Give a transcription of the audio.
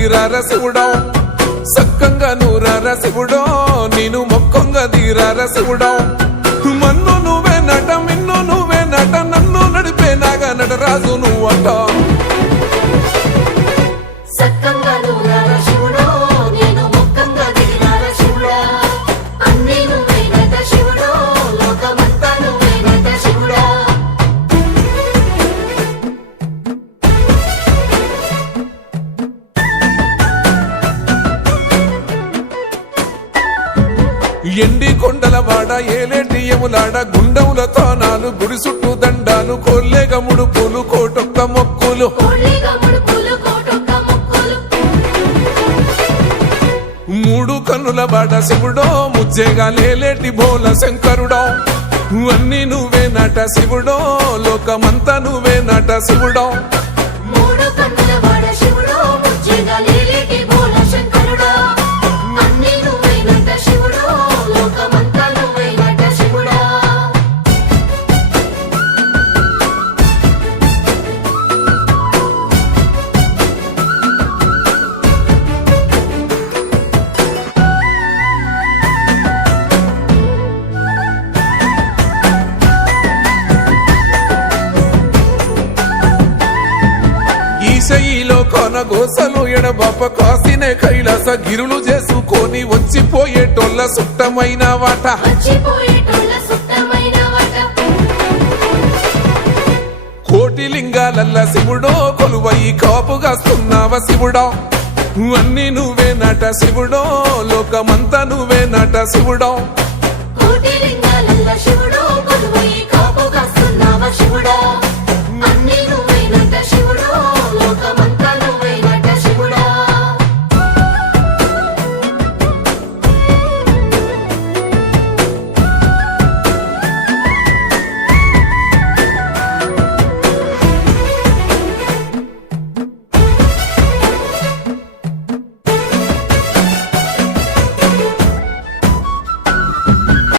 దీరార శివుడో సక్కంగా నూరార శివుడో నేను మొక్కంగా దీరార శివుడో మన్ను నువ్వే నట మిన్ను నువ్వే నట నన్ను నడిపే నాగా నటరాజు నువ్వంట ఎండి కొండల వాడ ఏలేటి యములాడ గుండములతో నాలు గుడి చుట్టూ దండాలు కోల్లేగ ముడుపులు కోటొక్క మొక్కులు మూడు కన్నుల వాడ శివుడో ముజ్జేగా లేలేటి బోల శంకరుడో అన్ని నువ్వే నట శివుడో లోకమంతా నువ్వే నట శివుడో ఈశయిలో కొన గోసలు ఎడబాప కాసినే కైలాస గిరులు చేసుకొని వచ్చిపోయేటోళ్ళ సుట్టమైన వాట కోటి లింగాలల్ల శివుడో కొలువయి కాపుగాస్తున్నావ శివుడో అన్ని నువ్వే నట శివుడో లోకమంతా నువ్వే నట శివుడో కోటి లింగాలల్ల శివుడో కొలువయి కాపుగాస్తున్నావ శివుడో